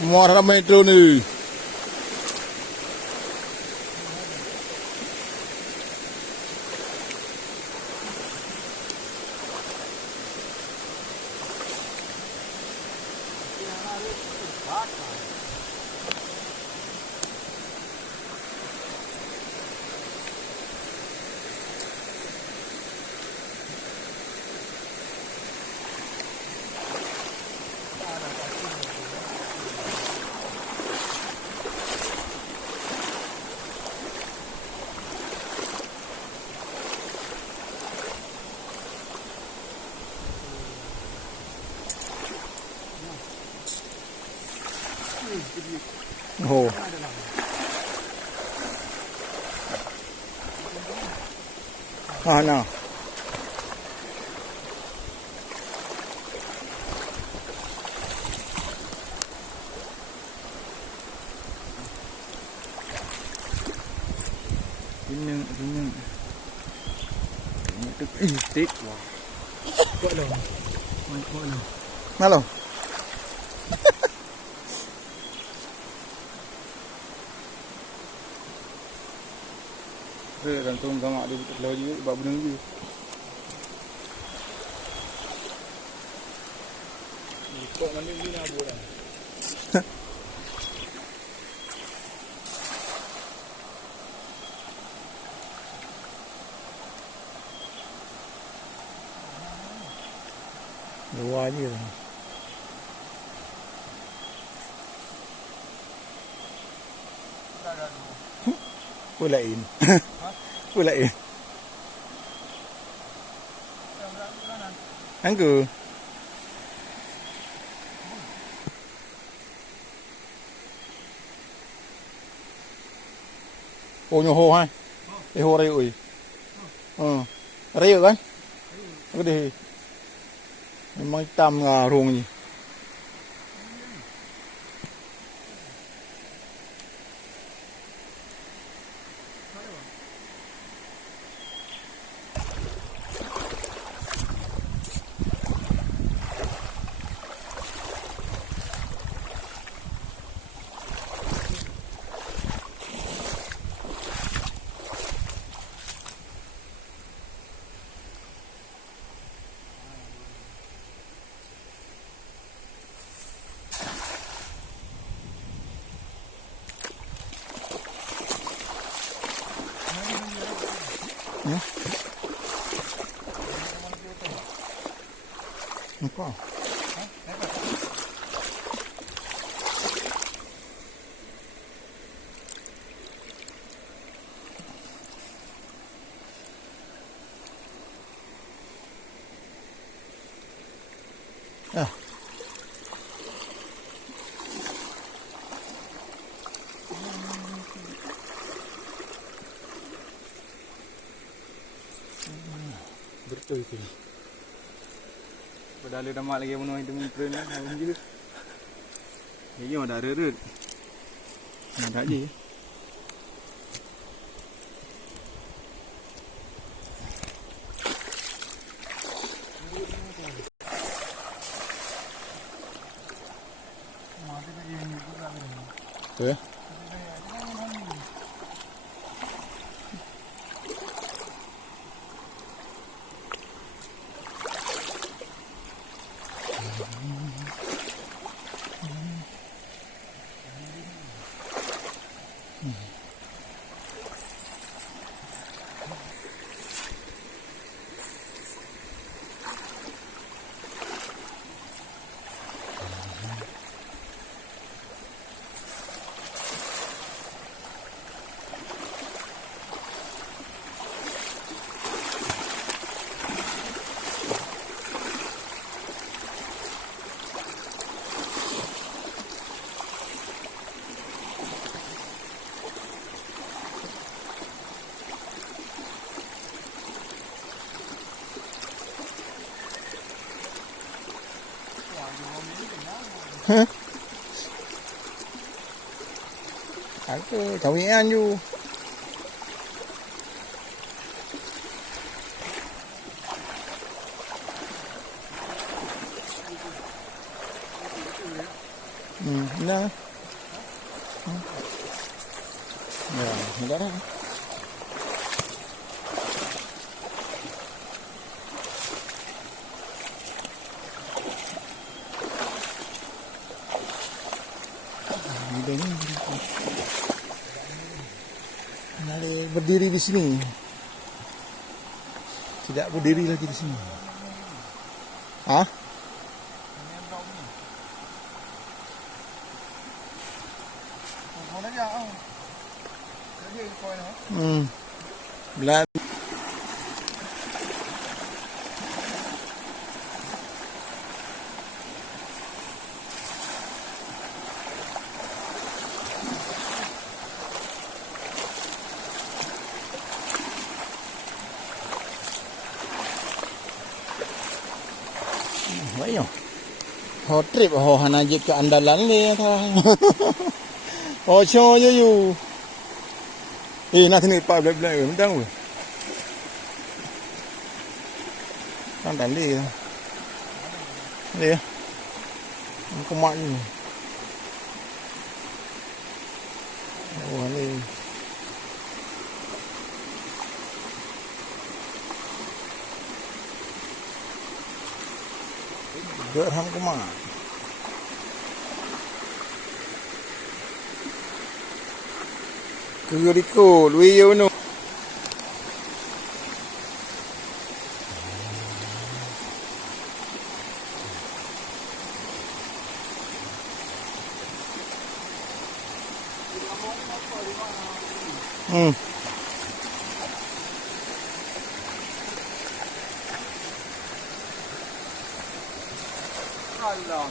Muat ramai tu ni. Ồ. À nào. Ini. Tik. Kok lo. Malo. Gantung gamak dia betul juga sebab benda ni. Kok mandi ni nak buat dah. Luar je. Pulain. Pulain. Angku. Oh nyoho ha. Ho raya oi. Raya kan? Gede. Memang hitam ngarung ni. Apa? Ah. Betul itu. Padahal dah mak lagi penuh itu mungkin lah, awam je. Ini ada reret. Ada je. Okay. Aku cawian ju. Nah. Ya, negara. Nari berdiri di sini. Tidak berdiri lagi di sini. Hah? Belat. Baik. Ho trip ho hanajik ke andalan ni ta. Ho cho yo you. Nak sini pak blek-blek ke mentang ke? Kan tadi ya. Ni ya. Kemak ni. Oh ni. Gerham kemak. Keriko, lui yo no. Allah.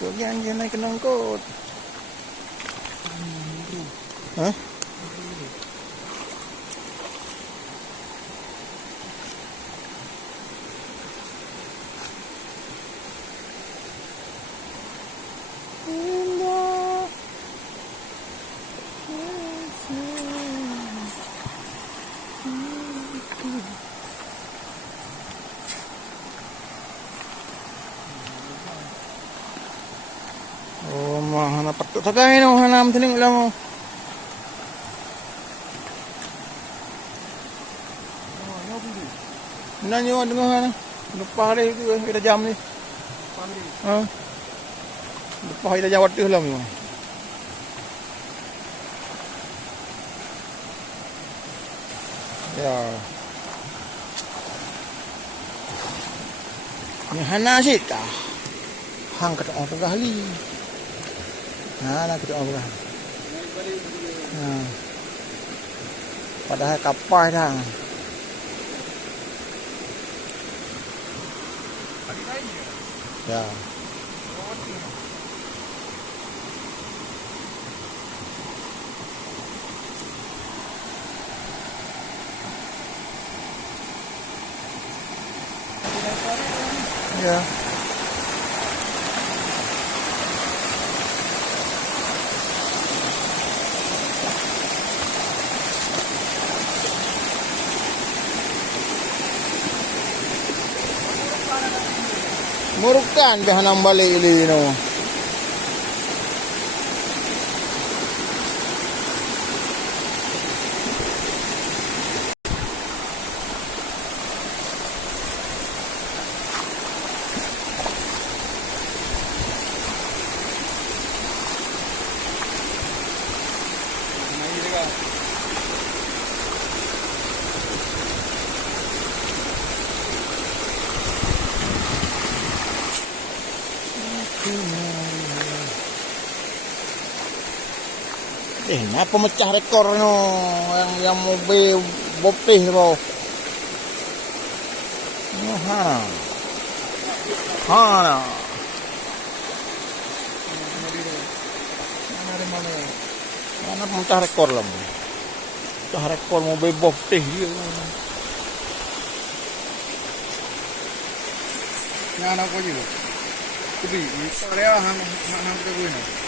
So yan ay kanangkot. Hah? Oh, mah na patok sagay no hanam tining lang mo. Nanyo dengan lupa hari itu kita jam ni. Ha. Lupa kita jawat tu lah memang. Ya. Ni hana sit kah? Hang kata orang kali. Nah, kata orang. Ha. Padahal kapal dah. Ya. Ya. Murukan behanam balik ini no. Apa mecah rekor no yang mobil bopeh bro. Ha. Ha. Mana mecah rekor lah. Mecah rekor mobil bopeh dia. Yang anak kau juga. Kubi, ini saya hang kita guna.